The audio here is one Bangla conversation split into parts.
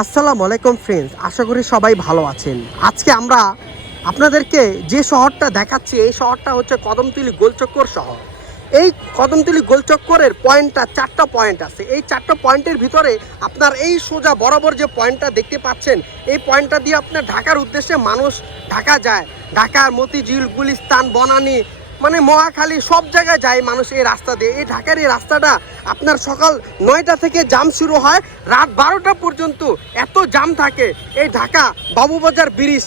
আসসালামু আলাইকুম ফ্রেন্ডস আশা করি সবাই ভালো আছেন। আজকে আমরা আপনাদেরকে যে শহরটা দেখাচ্ছি, এই শহরটা হচ্ছে কদমতলি গোলচক্কর শহর। এই কদমতলি গোলচক্করের পয়েন্টটা চারটা পয়েন্ট আছে। এই চারটা পয়েন্টের ভিতরে আপনার এই সোজা বরাবর যে পয়েন্টটা দেখতে পাচ্ছেন, এই পয়েন্টটা দিয়ে আপনার ঢাকার উদ্দেশ্যে মানুষ ঢাকা যায়। ঢাকা মতিঝিল, গুলিস্তান, বনানী মানে মহাখালী সব জায়গায় যায় মানুষ এই রাস্তা দিয়ে। এই ঢাকার এই রাস্তাটা আপনার সকাল নয়টা থেকে জাম শুরু হয়, রাত বারোটা পর্যন্ত এত জাম থাকে। এই ঢাকা বাবুবাজার ব্রিজ,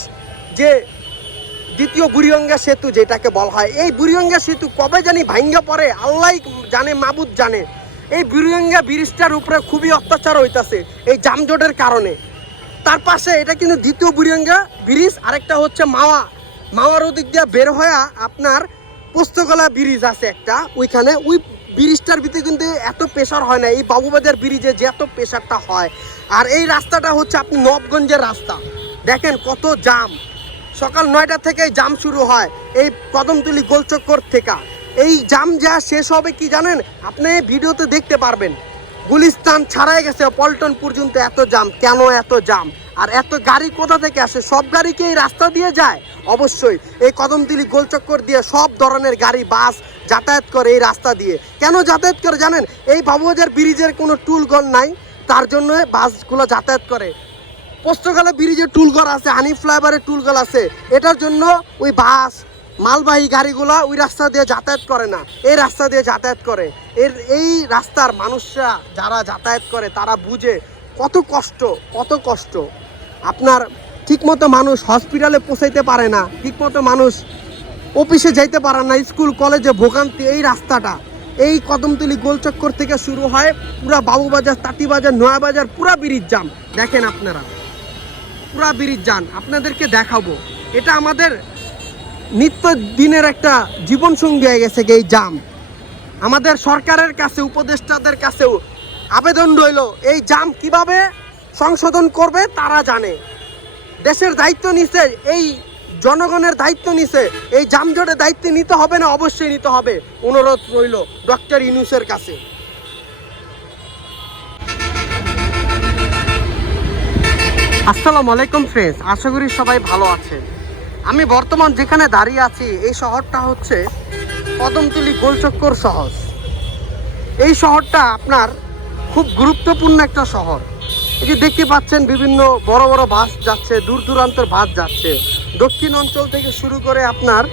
যে দ্বিতীয় বুড়িয়ঙ্গা সেতু যেটাকে বলা হয়, এই বুড়িয়ঙ্গা সেতু কবে জানি ভাঙ্গা পড়ে, আল্লাহ জানে, মাবুদ জানে। এই বুড়িয়ঙ্গা ব্রিজটার উপরে খুবই অত্যাচার হইতাছে এই জামজটের কারণে। তার পাশে এটা কিন্তু দ্বিতীয় বুড়িয়ঙ্গা ব্রিজ, আরেকটা হচ্ছে মাওয়া। মাওয়ার ওদিক দিয়ে বের হয়ে আপনার পোস্তগলা ব্রিজ আছে একটা। ওইখানে ওই ব্রিজটার ভিতরে কিন্তু এত প্রেশার হয় না। এই বাবুবাজার ব্রিজে যে এত প্রেশারটা হয়। আর এই রাস্তাটা হচ্ছে আপনি নবগঞ্জের রাস্তা। দেখেন কত জাম সকাল নয়টা থেকে জাম শুরু হয়। এই কদমতলি গোলচক্কর থেকে। এই জাম যা শেষ হবে কি জানেন? আপনি ভিডিওতে দেখতে পারবেন। গুলিস্তান ছাড়াই গেছে পল্টন পর্যন্ত এত জাম কেন এত জাম আর এত গাড়ি কোথা থেকে আসে? সব গাড়ি কি এই রাস্তা দিয়ে যায়? অবশ্যই। এই কদমতলি গোলচক্কর দিয়ে সব ধরনের গাড়ি, বাস যাতায়াত করে এই রাস্তা দিয়ে। কেন যাতায়াত করে জানেন? এই বাবুবাজার ব্রিজের কোনো টুলগল নাই, তার জন্য বাসগুলো যাতায়াত করে। পোস্তকালে ব্রিজে টুলঘর আছে হানি ফ্লাইওভারের টুলঘর আছে। এটার জন্য ওই বাস, মালবাহী গাড়িগুলো ওই রাস্তা দিয়ে যাতায়াত করে না। এই রাস্তা দিয়ে যাতায়াত করে। এর, এই রাস্তার মানুষরা যারা যাতায়াত করে, তারা বুঝে কত কষ্ট কত কষ্ট। আপনার ঠিকমতো মানুষ হসপিটালে পৌঁছাইতে পারে না, ঠিকমতো মানুষ অফিসে যাইতে পারে না, স্কুল, কলেজে ভোগান্তি, এই রাস্তাটা। এই কদমতলি গোলচক্কর থেকে শুরু হয় পুরা বাবুবাজার, তাঁতিবাজার, নয়াবাজার, পুরা ব্রিজ জাম দেখেন আপনারা, পুরা ব্রিজ যান আপনাদেরকে দেখাবো। এটা আমাদের নিত্য দিনের একটা জীবন সঙ্গী হয়ে গেছে এই জাম। আমাদের সরকারের কাছে, উপদেষ্টাদের কাছেও আবেদন রইল, এই জাম কীভাবে সংশোধন করবে, তারা জানে। দেশের দায়িত্ব নিছে, এই জনগণের দায়িত্ব নিছে, এই জামজটের দায়িত্ব নিতে হবে না, অবশ্যই নিতে হবে, অনুরোধ রইল ডক্টর ইনুসের কাছে। আসসালামু আলাইকুম ফ্রেন্ডস আশা করি সবাই ভালো আছেন। আমি বর্তমান যেখানে দাঁড়িয়ে আছি, এই শহরটা হচ্ছে কদমতলি গোলচক্কর শহর। এই শহরটা আপনার খুব গুরুত্বপূর্ণ একটা শহর। এই যে দেখতে পাচ্ছেন বিভিন্ন বড় বড় বাস যাচ্ছে, দূর দূরান্তের বাস যাচ্ছে। দক্ষিণ অঞ্চল থেকে শুরু করে আপনার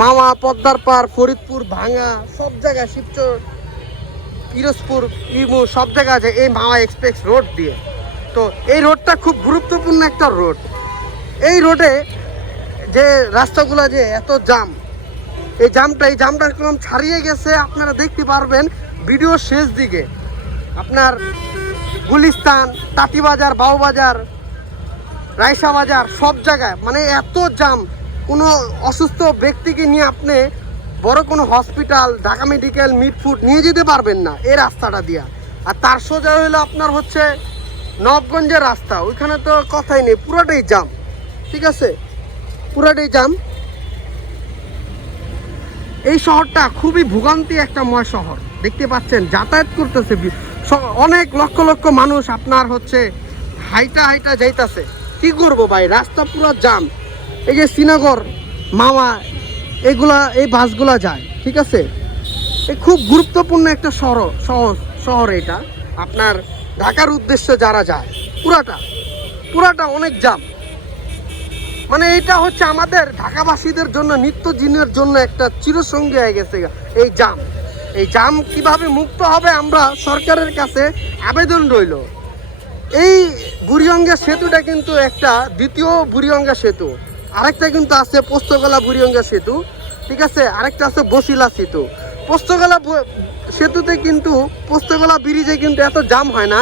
মামা পদ্মার পাড় ফরিদপুর ভাঙা সব জায়গায় শিবচর, পিরোজপুর, ইমু, সব জায়গায় আছে এই মাওয়া এক্সপ্রেস রোড দিয়ে। তো এই রোডটা খুব গুরুত্বপূর্ণ একটা রোড। এই রোডে যে রাস্তাগুলো যে এত জাম, এই জামটা এই জামটা একদম ছাড়িয়ে গেছে, আপনারা দেখতে পারবেন ভিডিও শেষ দিকে। আপনার গুলিস্তান, তাঁতিবাজার, বাউবাজার, রাইসা বাজার, সব জায়গায় মানে এত জাম। কোনো অসুস্থ ব্যক্তিকে নিয়ে আপনি বড় কোনো হসপিটাল, ঢাকা মেডিকেল মিটফুড নিয়ে যেতে পারবেন না এই রাস্তাটা দিয়া। আর তার সোজা হলো আপনার হচ্ছে নবগঞ্জের রাস্তা। ওইখানে তো কথাই নেই, পুরোটাই জাম। ঠিক আছে? পুরোটাই জাম। এই শহরটা খুবই ভোগান্তি একটা ময় শহর দেখতে পাচ্ছেন, যাতায়াত করতেছে অনেক লক্ষ লক্ষ মানুষ আপনার হচ্ছে হাইটা হাইটা যাইতাছে। কি করব ভাই? রাস্তা পুরো জাম। এই যে শ্রীনগর মামা এগুলা, এই বাসগুলা যায়, ঠিক আছে? এই খুব গুরুত্বপূর্ণ একটা শহর শহর শহর এটা। আপনার ঢাকার উদ্দেশ্যে যারা যায়, পুরাটা পুরাটা অনেক জাম। মানে এটা হচ্ছে আমাদের ঢাকাবাসীদের জন্য, নিত্য দিনের জন্য একটা চিরসঙ্গী হয়ে গেছে এই জাম। এই জাম কীভাবে মুক্ত হবে আমরা সরকারের কাছে আবেদন রইল। এই বুড়িয়ঙ্গা সেতুটা কিন্তু একটা দ্বিতীয় বুড়িয়ঙ্গা সেতু। আরেকটা কিন্তু আছে পোস্তগলা বুড়িয়ঙ্গা সেতু। ঠিক আছে? আরেকটা আছে বসিলা সেতু। পোস্তগলা সেতুতে কিন্তু পোস্তগলা ব্রিজে কিন্তু এত জাম হয় না।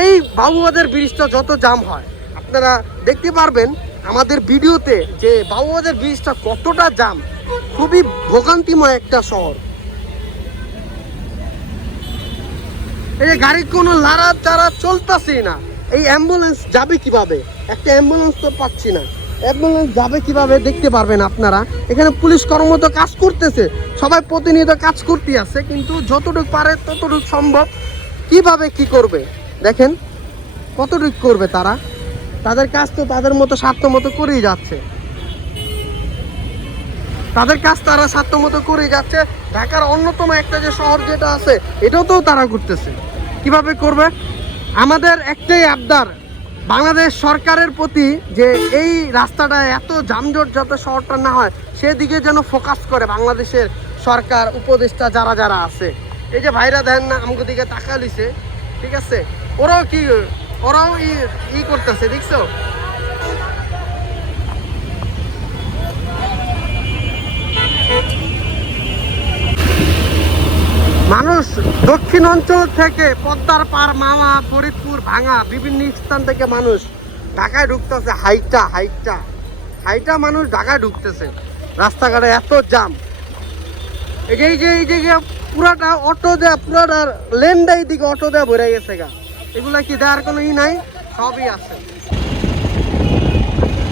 এই বাবুবাজার ব্রিজটা যত জাম হয়। আপনারা দেখতে পারবেন আমাদের ভিডিওতে যে বাবুবাজার ব্রিজটা কতটা জাম। খুবই ভোগান্তিময় একটা শহর। এই যে গাড়ি কোনো লাড়া চারা চলতেছেই না। এই অ্যাম্বুলেন্স যাবে কীভাবে? একটা অ্যাম্বুলেন্স তো পাচ্ছি না। অ্যাম্বুলেন্স যাবে কীভাবে দেখতে পারবেন আপনারা। এখানে পুলিশ কর্মরত কাজ করতেছে। সবাই প্রতিনিয়ত কাজ করতে আছে, কিন্তু যতটুকু পারে ততটুকু সম্ভব। কীভাবে কি করবে? দেখেন, কতটুকু করবে তারা? তাদের কাজ তো তাদের মতো, স্বার্থ মতো করেই যাচ্ছে। তাদের কাজ তারা স্বার্থ মতো করেই যাচ্ছে। ঢাকার অন্যতম একটা যে শহর যেটা আছে, এটাও তো তারা করতেছে কীভাবে করবে? আমাদের একটাই আবদার, বাংলাদেশ সরকারের প্রতি যে এই রাস্তাটা এত যানজট যাতে শহরটা না হয়, সেদিকে যেন ফোকাস করে বাংলাদেশের সরকার, উপদেষ্টা যারা যারা আছে। এই যে ভাইরা দেন না আমাকে দিকে তাকা লিছে, ঠিক আছে? ওরাও কি, ওরাও ই করতেছে, দেখছ? মানুষ দক্ষিণ অঞ্চল থেকে পদ্মার পার মামা ফরিদপুর, ভাঙা, বিভিন্ন স্থান থেকে মানুষ ঢাকায় ঢুকতেছে। হাইটা হাইটা হাইটা মানুষ ঢাকায় ঢুকতেছে। রাস্তাঘাটে এত জাম। এই যে এই যে পুরাটা অটো দেয়া, পুরাটা লেনটাই দিকে অটো দেয়া ভরে গেছে গা। এগুলা কি দেওয়ার কোনো ই নাই? সবই আছে।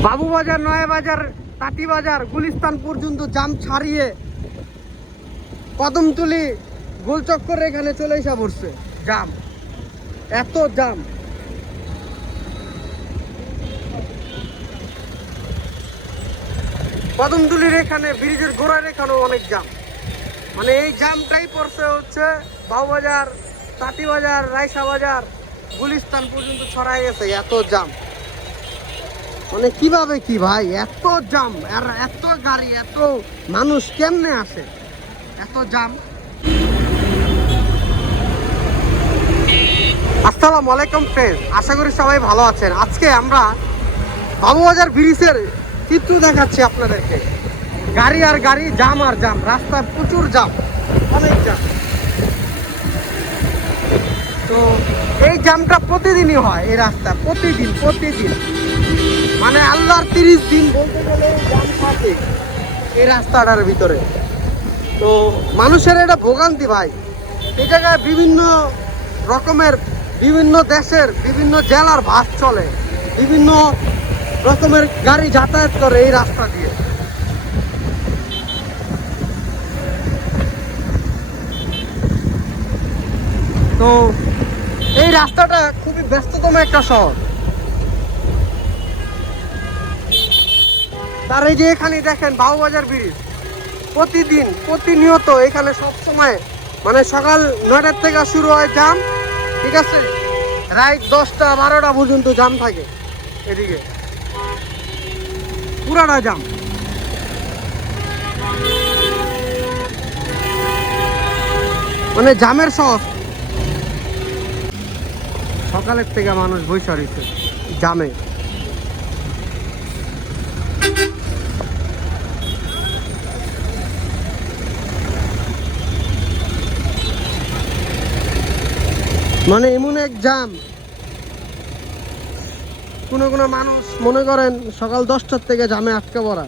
বাবুবাজার, নয়াবাজার, তাঁতিবাজার, গুলিস্তান পর্যন্ত জাম ছাড়িয়ে কদমতলি গোলচক্কর এখানে চলে এসা পড়ছে। জাম। এত জাম। কদমতলির এখানে ব্রিজের গোড়ার এখানেও অনেক জাম। মানে এই জামটাই পড়ছে হচ্ছে বাউবাজার, তাঁতিবাজার রাইসা বাজার গুলিস্তান পর্যন্ত ছড়াই গেছে, এত জাম। মানে কীভাবে কি ভাই? এত জাম। আর এত গাড়ি, এত মানুষ কেমনে আসে? এত জাম। আসসালামু আলাইকুম ফ্রেন্ড আশা করি সবাই ভালো আছেন। আজকে আমরা বাবুবাজার ব্রিজের চিত্র দেখাচ্ছি আপনাদেরকে। গাড়ি আর গাড়ি, জাম আর জাম। রাস্তায় প্রচুর জাম, অনেক জাম। তো এই জামটা প্রতিদিনই হয়, এই রাস্তা প্রতিদিন প্রতিদিন। মানে আল্লাহর তিরিশ দিন বলতে গেলে জাম থাকে এই রাস্তাটার ভিতরে। তো মানুষের এটা ভোগান্তি ভাই। এই জায়গায় বিভিন্ন রকমের বিভিন্ন দেশের বিভিন্ন জেলার বাস চলে, বিভিন্ন রকমের গাড়ি যাতায়াত করে এই রাস্তা দিয়ে। তো এই রাস্তাটা খুবই ব্যস্ততম একটা শহর। তার এই যে এখানে দেখেন বাবুবাজার ব্রিজ, প্রতিদিন, প্রতিনিয়ত এখানে সব সময় মানে সকাল নয়টার থেকে শুরু হয় জাম ঠিক আছে? রাইট দশটা, বারোটা পর্যন্ত জাম থাকে এদিকে। পুরাটা জাম। মানে জামের শহর। সকালের থেকে মানুষ বৈশা জামে। মানে এমন এক জাম। কোনো কোনো মানুষ মনে করেন সকাল দশটার থেকে জামে আটকে পড়া।